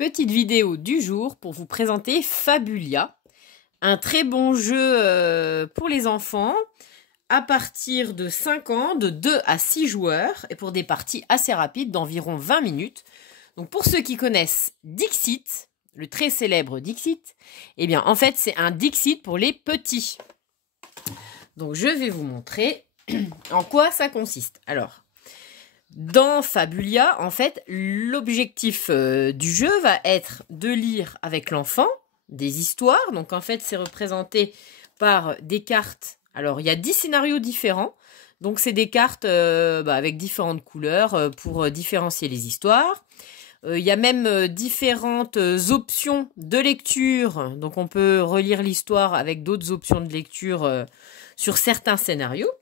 petite vidéo du jour pour vous présenter Fabulia. Un très bon jeu pour les enfants à partir de 5 ans, de 2 à 6 joueurs et pour des parties assez rapides d'environ 20 minutes. Donc pour ceux qui connaissent Dixit, le très célèbre Dixit, eh bien en fait c'est un Dixit pour les petits. Donc je vais vous montrer en quoi ça consiste. Alors, dans Fabulia, en fait, l'objectif du jeu va être de lire avec l'enfant des histoires. Donc en fait, c'est représenté par des cartes. Alors, il y a 10 scénarios différents. Donc c'est des cartes avec différentes couleurs pour différencier les histoires. Il y a même différentes options de lecture. Donc on peut relire l'histoire avec d'autres options de lecture sur certains scénarios.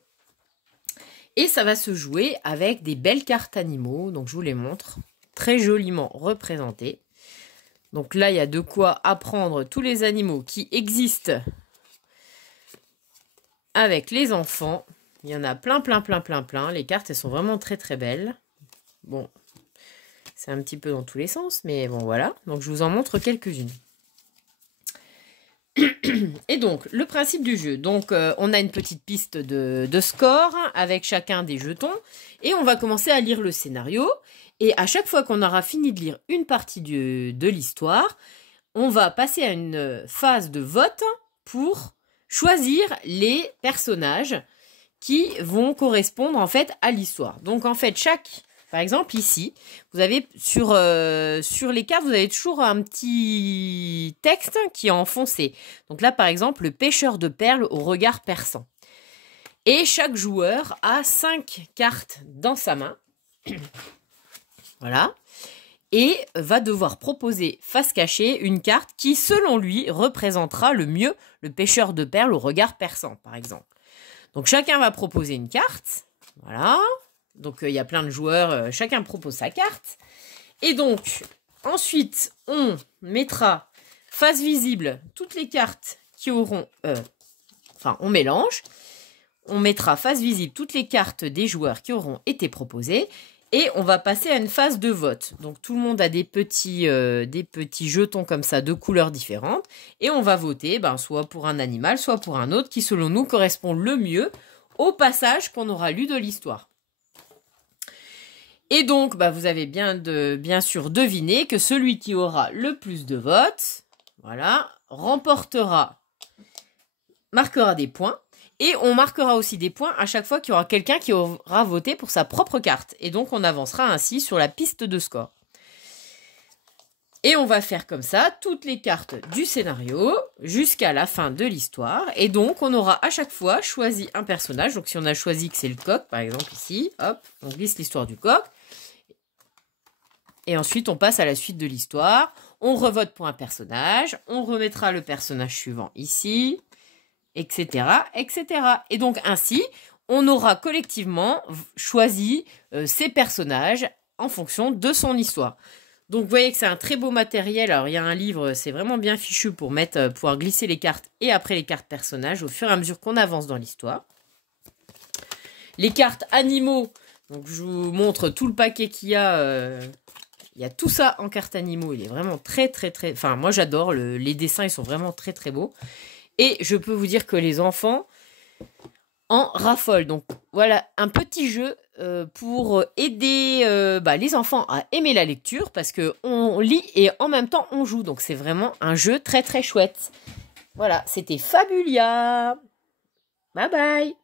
Et ça va se jouer avec des belles cartes animaux. Donc je vous les montre. Très joliment représentées. Donc là, il y a de quoi apprendre tous les animaux qui existent avec les enfants. Il y en a plein. Les cartes, elles sont vraiment très très belles. Bon, c'est un petit peu dans tous les sens, mais bon voilà. Donc je vous en montre quelques-unes. Et donc, le principe du jeu. Donc, on a une petite piste de score avec chacun des jetons. Et on va commencer à lire le scénario. Et à chaque fois qu'on aura fini de lire une partie de l'histoire, on va passer à une phase de vote pour choisir les personnages qui vont correspondre en fait à l'histoire. Donc, en fait, par exemple, ici, vous avez sur les cartes, vous avez toujours un petit texte qui est en foncé. Donc là, par exemple, le pêcheur de perles au regard perçant. Et chaque joueur a 5 cartes dans sa main. Voilà. Et va devoir proposer face cachée une carte qui, selon lui, représentera le mieux le pêcheur de perles au regard perçant, par exemple. Donc chacun va proposer une carte. Voilà. Donc, il y a plein de joueurs, chacun propose sa carte. Et donc, ensuite, on mettra face visible toutes les cartes qui auront... on mélange. On mettra face visible toutes les cartes des joueurs qui auront été proposées. Et on va passer à une phase de vote. Donc, tout le monde a des petits jetons comme ça, de couleurs différentes. Et on va voter, soit pour un animal, soit pour un autre, qui, selon nous, correspond le mieux au passage qu'on aura lu de l'histoire. Et donc, vous avez bien sûr deviné que celui qui aura le plus de votes, voilà, marquera des points. Et on marquera aussi des points à chaque fois qu'il y aura quelqu'un qui aura voté pour sa propre carte. Et donc, on avancera ainsi sur la piste de score. Et on va faire comme ça toutes les cartes du scénario jusqu'à la fin de l'histoire. Et donc, on aura à chaque fois choisi un personnage. Donc, si on a choisi que c'est le coq, par exemple ici, hop, on glisse l'histoire du coq. Et ensuite, on passe à la suite de l'histoire. On revote pour un personnage. On remettra le personnage suivant ici, etc., etc. Et donc, ainsi, on aura collectivement choisi ces personnages en fonction de son histoire. Donc, vous voyez que c'est un très beau matériel. Alors, il y a un livre, c'est vraiment bien fichu pour pouvoir glisser les cartes et après les cartes personnages au fur et à mesure qu'on avance dans l'histoire. Les cartes animaux, donc je vous montre tout le paquet qu'il y a. Il y a tout ça en cartes animaux. Il est vraiment très. Enfin, moi, j'adore. Les dessins, ils sont vraiment très beaux. Et je peux vous dire que les enfants en raffolent. Donc, voilà, un petit jeu pour aider les enfants à aimer la lecture parce qu'on lit et en même temps, on joue. Donc, c'est vraiment un jeu très chouette. Voilà, c'était Fabulia. Bye bye.